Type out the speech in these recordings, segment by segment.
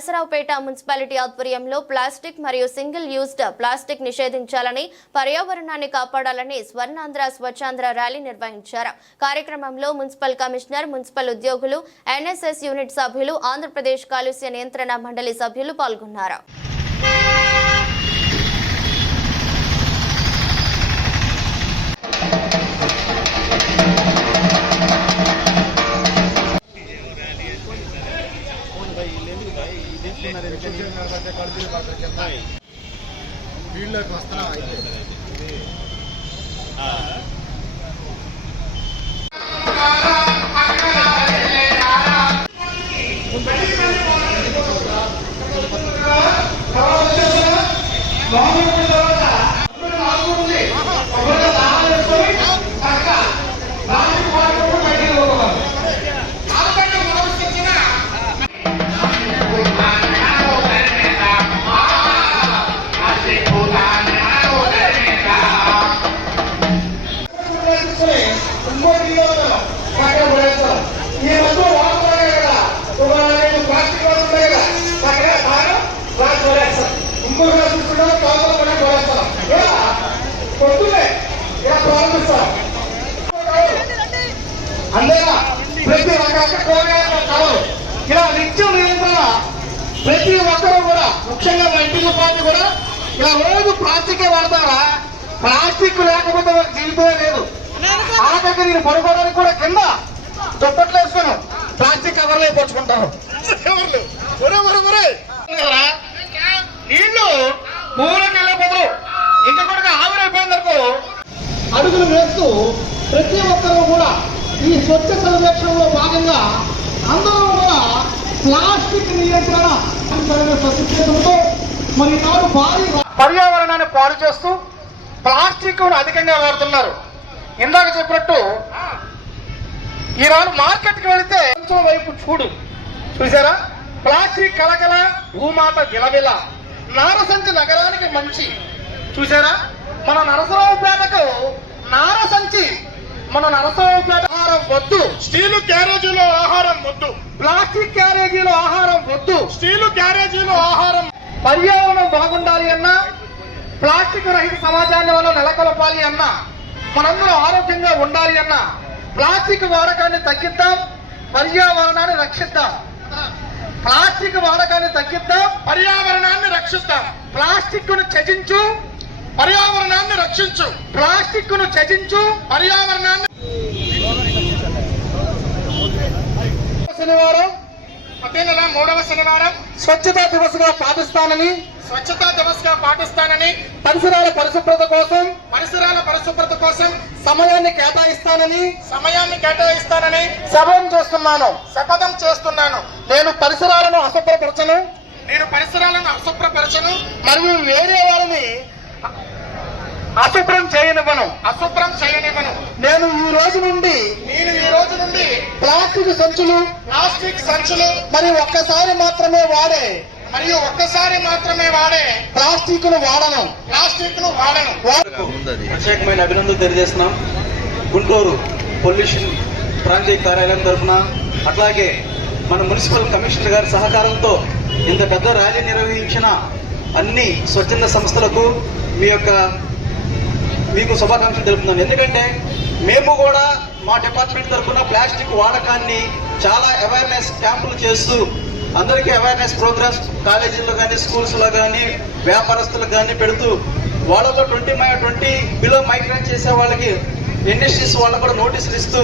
Narasaraopet municipality ఆధ్వర్యంలో plastic మరియు single used plastic నిషేధించాలని పర్యావరణాన్ని కాపాడాలని స్వర్ణాంధ్ర స్వచ్ఛాంధ్ర ర్యాలీ నిర్వహించారు. కార్యక్రమంలో మున్సిపల్ కమిషనర్ మున్సిపల్ ఉద్యోగులు ఎన్ఎస్ఎస్ యూనిట్ సభ్యులు ఆంధ్రప్రదేశ్ కాలుష్య నియంత్రణ మండలి సభ్యులు పాల్గొన్నారు. ఫీల్డ్లోకి వస్తున్నాం అయితే? పొద్దున్నే ఇలా ప్రారంభిస్తాం. అంతేనా? ప్రతి రకాల కూరగాయల కలరు ఇలా నిత్యం నిరంతరం ప్రతి ఒక్కరూ కూడా ముఖ్యంగా మా ఇంటికి పాటు కూడా ఇలా రోజు ప్లాస్టిక్ వాడతారా? ప్లాస్టిక్ లేకపోతే వాళ్ళకి జీవితమే లేదు. ఆఖరికి నేను పడుకోవడానికి కూడా కింద దుప్పట్లు వేసుకున్నాం ప్లాస్టిక్ కవర్లు అయిపోచుకుంటాను ఎవరు ఒరే ఒరే ఒరే. నీళ్ళు పూలకు అడుగులు వేస్తూ ప్రతి ఒక్కరూ కూడా ఈ స్వచ్ఛ సర్వేక్షణలో భాగంగా అందరూ కూడా ప్లాస్టిక్ నియంత్రణ సత్యంతో మరి నాడు భారీ పర్యావరణాన్ని పాడు చేస్తూ ప్లాస్టిక్ అధికంగా వాడుతున్నారు. ఇందాక చెప్పినట్టు ఈనాడు మార్కెట్కి వెళితే ఎంతో వైపు చూడు. చూసారా ప్లాస్టిక్ కలకల భూమాత విలవిల నారసంచి నగరానికి మంచి. చూసారా మన నరసరావుపేటకు నారసంచి మన నరసరావుపేట ఆహారం వద్దు. స్టీలు క్యారేజీలో ఆహారం వద్దు. ప్లాస్టిక్ క్యారేజీలో ఆహారం వద్దు. స్టీలు క్యారేజీలో ఆహారం పర్యావరణం బాగుండాలి అన్నా ప్లాస్టిక్ రహిత సమాజాన్ని వల్ల నెలకొల్పాలి అన్నా మనందరం ఆరోగ్యంగా ఉండాలి అన్నా ప్లాస్టిక్ వాడకాన్ని తగ్గిద్దాం పర్యావరణాన్ని రక్షిద్దాం. ప్లాస్టిక్ వాడకాన్ని తగ్గిద్దాం పర్యావరణాన్ని రక్షిస్తాం. ప్లాస్టిక్ను త్యజించు పర్యావరణాన్ని రక్షించు. ప్లాస్టిక్ను త్యజించు. పర్యావరణాన్ని శనివారం. ప్రతి నెల మూడవ శనివారం. స్వచ్ఛతా దివస్గా పాటిస్తానని. స్వచ్ఛతా దివస్గా పాటిస్తానని. పరిసరాల పరిశుభ్రత కోసం. పరిసరాల పరిశుభ్రత కోసం సమయాన్ని కేటాయిస్తానని. సమయాన్ని కేటాయిస్తానని శపథం చేస్తున్నాను. శపథం చేస్తున్నాను. నేను పరిసరాలను అశుభ్రపరచను. నేను పరిసరాలను అశుభ్రపరచను. మరియు వేరే వారిని అశుభ్రం చేయనివ్వను. అశుభ్రం చేయనివ్వను. నేను ఈ రోజు నుండి నేను ఈ రోజు నుండి ప్లాస్టిక్ సంచులు ప్లాస్టిక్ సంచులు మరి ఒక్కసారి మాత్రమే వాడే. మరియు ఒక్కసారి మాత్రమే వాడే. ప్లాస్టిక్ను వాడను. ప్లాస్టిక్ను వాడను ప్రత్యేకమైన అభినందనలు తెలియజేస్తున్నాం. గుంటూరు పొల్యూషన్ ప్రాంతీయ కార్యాలయం తరఫున అట్లాగే మన మున్సిపల్ కమిషనర్ గారి సహకారంతో ఇంత పెద్ద ర్యాలీ నిర్వహించిన అన్ని స్వచ్ఛంద సంస్థలకు మీ యొక్క మీకు శుభాకాంక్షలు తెలుపుతున్నాను. ఎందుకంటే మేము కూడా మా డిపార్ట్మెంట్ తరఫున ప్లాస్టిక్ వాడకాన్ని చాలా అవేర్నెస్ క్యాంపులు చేస్తూ అందరికీ అవేర్నెస్ ప్రోగ్రామ్స్ కాలేజీల్లో కానీ స్కూల్స్లో కానీ వ్యాపారస్తులకు కానీ పెడుతూ వాళ్ళతో twenty my twenty below migrate చేసే వాళ్ళకి ఇండస్ట్రీస్ వాళ్ళకు కూడా నోటీసులు ఇస్తూ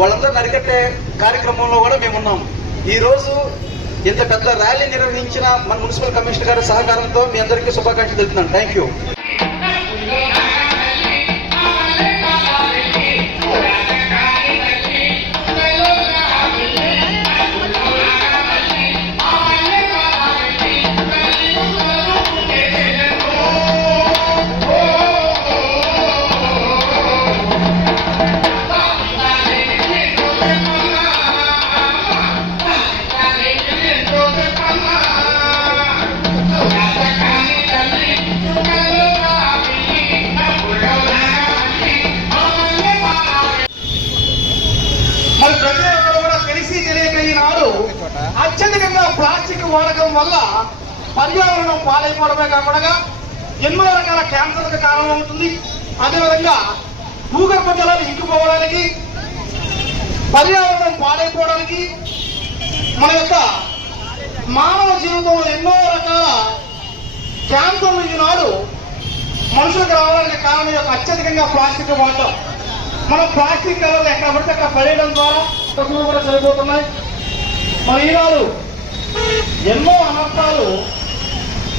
వాళ్ళందరూ నరికట్టే కార్యక్రమంలో కూడా మేమున్నాం ఈరోజు ఇంత పెద్ద ర్యాలీ నిర్వహించిన మన మున్సిపల్ కమిషనర్ గారి సహకారంతో మీ అందరికీ శుభాకాంక్షలు తెలుపుతున్నాను. థ్యాంక్ యూ వాడకం వల్ల పర్యావరణం పాలైపోవడమే కాకుండా ఎన్నో రకాల క్యాన్సర్లకు కారణమవుతుంది. అదేవిధంగా భూగర్భ జలాలు ఇంకిపోవడానికి పర్యావరణం పాడైపోవడానికి మన యొక్క మానవ జీవితంలో ఎన్నో రకాల క్యాన్సర్లు ఈనాడు మనుషులకు రావడానికి కారణం యొక్క అత్యధికంగా ప్లాస్టిక్ వాడటం. మనం ప్లాస్టిక్ కవర్లు ఎక్కడ పడితే అక్కడ పడేయడం ద్వారా తక్కువ కూడా చనిపోతున్నాయి మరి ఈనాడు ఎన్నో అనర్థాలు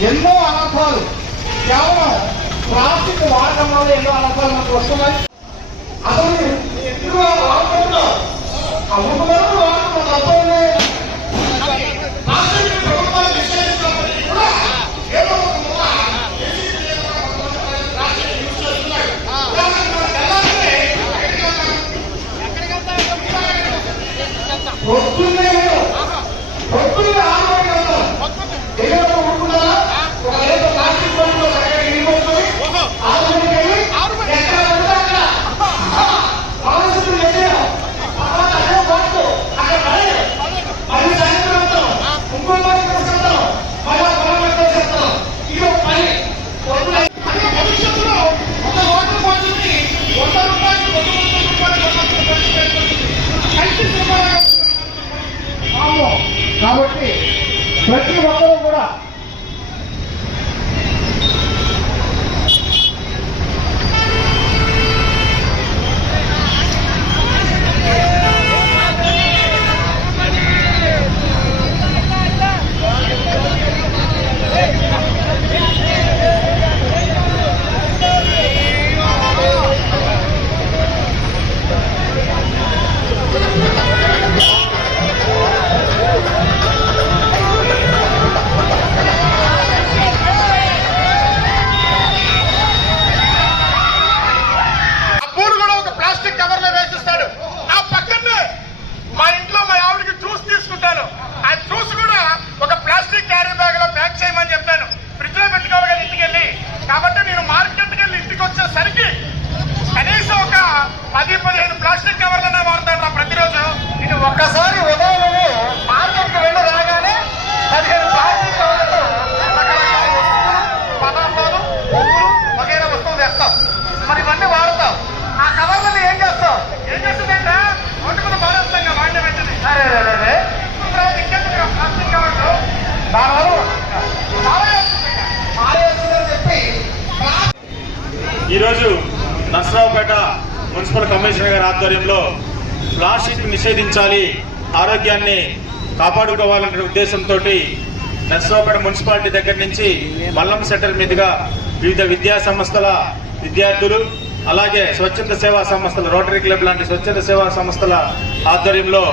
ఎన్నో అనర్థాలు. కేవలం ప్లాస్టిక్ వాడకం వల్ల ఎన్నో అనర్థాలు మనకు వస్తున్నాయి. అసలు ఎక్కువ వాడకుండా నర్సరావుపేట మున్సిపల్ కమిషనర్ గారి ఆధ్వర్యంలో ప్లాస్టిక్ నిషేధించాలి ఆరోగ్యాన్ని కాపాడుకోవాలనే ఉద్దేశంతో నర్సరావుపేట మున్సిపాలిటీ దగ్గర నుంచి మల్లం సెంటర్ మీదుగా వివిధ విద్యా సంస్థల విద్యార్థులు అలాగే స్వచ్ఛంద సేవా సంస్థలు రోటరీ క్లబ్ లాంటి స్వచ్ఛంద సేవా సంస్థల ఆధ్వర్యంలో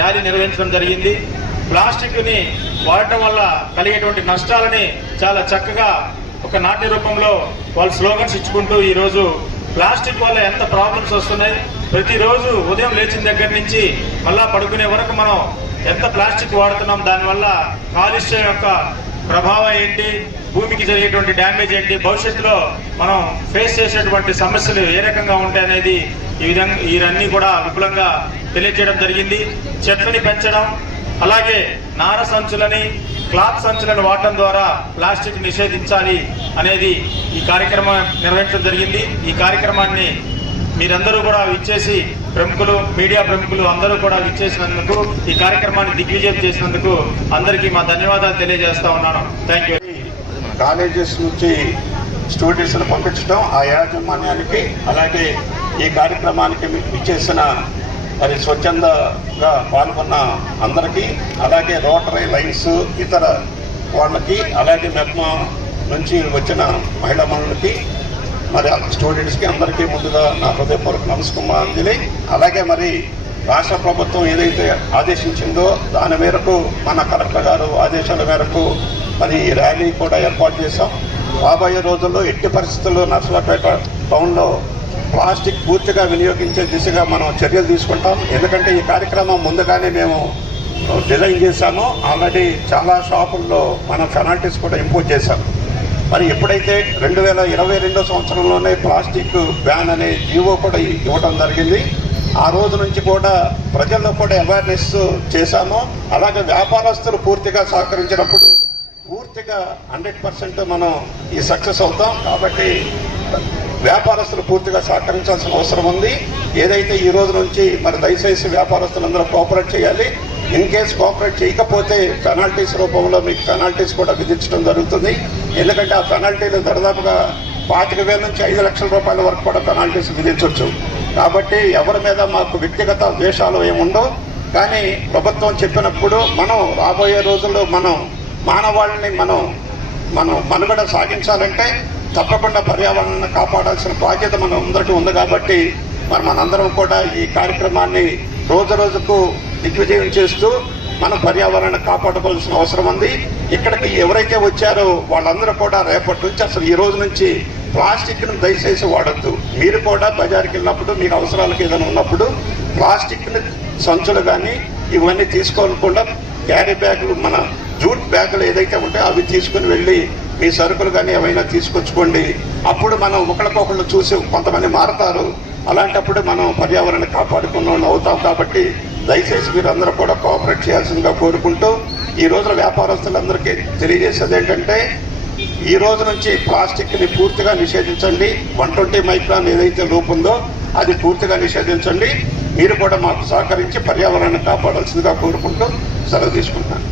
ర్యాలీ నిర్వహించడం జరిగింది. ప్లాస్టిక్ని వాడటం వల్ల కలిగేటువంటి నష్టాలని చాలా చక్కగా ఒక నాట్య రూపంలో వాళ్ళు స్లోగన్స్ ఇచ్చుకుంటూ ఈరోజు ప్లాస్టిక్ వల్ల ఎంత ప్రాబ్లమ్స్ వస్తున్నాయి? ప్రతిరోజు ఉదయం లేచిన దగ్గర నుంచి మళ్ళా పడుకునే వరకు మనం ఎంత ప్లాస్టిక్ వాడుతున్నాం? దానివల్ల కాలుష్యం యొక్క ప్రభావం ఏంటి? భూమికి జరిగేటువంటి డ్యామేజ్ ఏంటి? భవిష్యత్తులో మనం ఫేస్ చేసేటువంటి సమస్యలు ఏ రకంగా ఉంటాయి అనేది ఈ విధంగా ఇవన్నీ కూడా విపులంగా తెలియజేయడం జరిగింది. చెట్లని పెంచడం అలాగే నార సంచులని క్లాత్ సంచులను వాడటం ద్వారా ప్లాస్టిక్ నిషేధించాలి అనేది ఈ కార్యక్రమం నిర్వహించడం జరిగింది. ఈ కార్యక్రమాన్ని మీరందరూ కూడా విచ్చేసి ప్రముఖులు మీడియా ప్రముఖులు అందరూ కూడా విచ్చేసినందుకు ఈ కార్యక్రమాన్ని దిగ్విజయం చేసినందుకు అందరికీ మా ధన్యవాదాలు తెలియజేస్తా ఉన్నాను. థ్యాంక్ యూ కాలేజెస్ నుంచి స్టూడెంట్స్ను పంపించడం ఆ యాజమాన్యానికి అలాగే ఈ కార్యక్రమానికి ఇచ్చేసిన మరి స్వచ్ఛందగా పాల్గొన్న అందరికీ అలాగే రోటరీ లైన్స్ ఇతర వాళ్ళకి అలాగే మెప్మా నుంచి వచ్చిన మహిళా మనులకి మరి స్టూడెంట్స్కి అందరికీ ముందుగా నా హృదయపూర్వక నమస్కారాంజలి అలాగే మరి రాష్ట్ర ప్రభుత్వం ఏదైతే ఆదేశించిందో దాని మేరకు మన కలెక్టర్ గారు ఆదేశాల మేరకు మరి ర్యాలీ కూడా ఏర్పాటు చేశాం. రాబోయే రోజుల్లో ఎట్టి పరిస్థితుల్లో నర్సులపేట టౌన్లో ప్లాస్టిక్ పూర్తిగా వినియోగించే దిశగా మనం చర్యలు తీసుకుంటాం. ఎందుకంటే ఈ కార్యక్రమం ముందుగానే మేము డిజైన్ చేశాము. ఆల్రెడీ చాలా షాపుల్లో మనం పెనాల్టీస్ కూడా ఇంపోజ్ చేశాము మరి ఎప్పుడైతే రెండు వేల ఇరవై రెండో సంవత్సరంలోనే ప్లాస్టిక్ బ్యాన్ అనే జీవో కూడా ఇవ్వడం జరిగింది. ఆ రోజు నుంచి కూడా ప్రజల్లో కూడా అవేర్నెస్ చేశాము. అలాగే వ్యాపారస్తులు పూర్తిగా సహకరించినప్పుడు పూర్తిగా హండ్రెడ్ పర్సెంట్ మనం ఈ సక్సెస్ అవుతాం. కాబట్టి వ్యాపారస్తులు పూర్తిగా సహకరించాల్సిన అవసరం ఉంది. ఏదైతే ఈ రోజు నుంచి మరి దయచేసి వ్యాపారస్తులందరూ కోఆపరేట్ చేయాలి. ఇన్ కేస్ కోఆపరేట్ చేయకపోతే పెనాల్టీస్ రూపంలో మీకు పెనాల్టీస్ కూడా విధించడం జరుగుతుంది. ఎందుకంటే ఆ పెనాల్టీలు దాదాపుగా పాతిక వేల నుంచి ఐదు లక్షల రూపాయల వరకు కూడా పెనాల్టీస్ విధించవచ్చు. కాబట్టి ఎవరి మీద మాకు వ్యక్తిగత ద్వేషాలు ఏముండవు కానీ ప్రభుత్వం చెప్పినప్పుడు మనం రాబోయే రోజుల్లో మనం మానవాళిని మనం మనం మనుగడ సాగించాలంటే తప్పకుండా పర్యావరణాన్ని కాపాడాల్సిన బాధ్యత మన అందరికీ ఉంది కాబట్టి మరి మనందరం కూడా ఈ కార్యక్రమాన్ని రోజు రోజుకు దిగ్విజయం చేస్తూ మనం పర్యావరణాన్ని కాపాడుకోవాల్సిన అవసరం ఉంది. ఇక్కడికి ఎవరైతే వచ్చారో వాళ్ళందరూ కూడా రేపటి నుంచి అసలు ఈ రోజు నుంచి ప్లాస్టిక్ను దయచేసి వాడద్దు. మీరు కూడా బజార్కి వెళ్ళినప్పుడు మీకు అవసరాలకు ఏదైనా ఉన్నప్పుడు ప్లాస్టిక్ని సంచులు కానీ ఇవన్నీ తీసుకోకుండా క్యారీ బ్యాగులు మన జూట్ బ్యాగులు ఏదైతే ఉంటాయో అవి తీసుకుని వెళ్ళి మీ సరుకులు కానీ ఏమైనా తీసుకొచ్చుకోండి. అప్పుడు మనం ఒకళ్ళకొకళ్ళు చూసి కొంతమంది మారతారు. అలాంటప్పుడు మనం పర్యావరణాన్ని కాపాడుకున్న వాళ్ళు అవుతాం కాబట్టి దయచేసి మీరందరూ కూడా కోఆపరేట్ చేయాల్సిందిగా కోరుకుంటూ ఈ రోజున వ్యాపారస్తులందరికీ తెలియజేసేది ఏంటంటే ఈ రోజు నుంచి ప్లాస్టిక్ని పూర్తిగా నిషేధించండి. వన్ ట్వంటీ మైక్రాన్ ఏదైతే లోపు అది పూర్తిగా నిషేధించండి. మీరు కూడా మాకు సహకరించి పర్యావరణాన్ని కాపాడాల్సిందిగా కోరుకుంటూ సెలవు తీసుకుంటాను